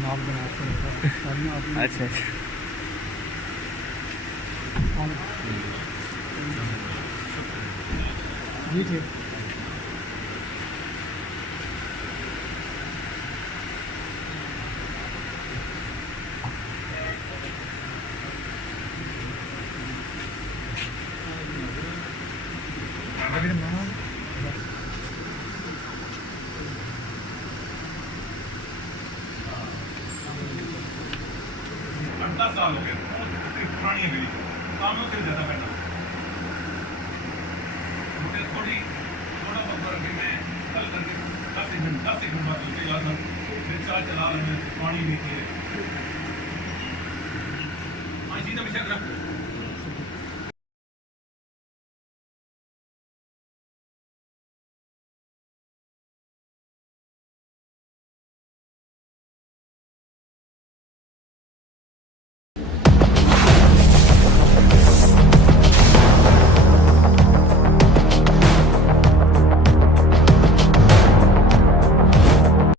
नाल बना के सारियां अपनी अच्छा जी ठीक दस साल हो गए पुरानी है मेरी काम में ज़्यादा करना मुझे थोड़ा बहुत फर्क है मैं कल करके 10 सेकंड बाद मुझे याद था मेरे चार चला रहे हैं पानी नहीं थे हाँ जी ना बेशक रख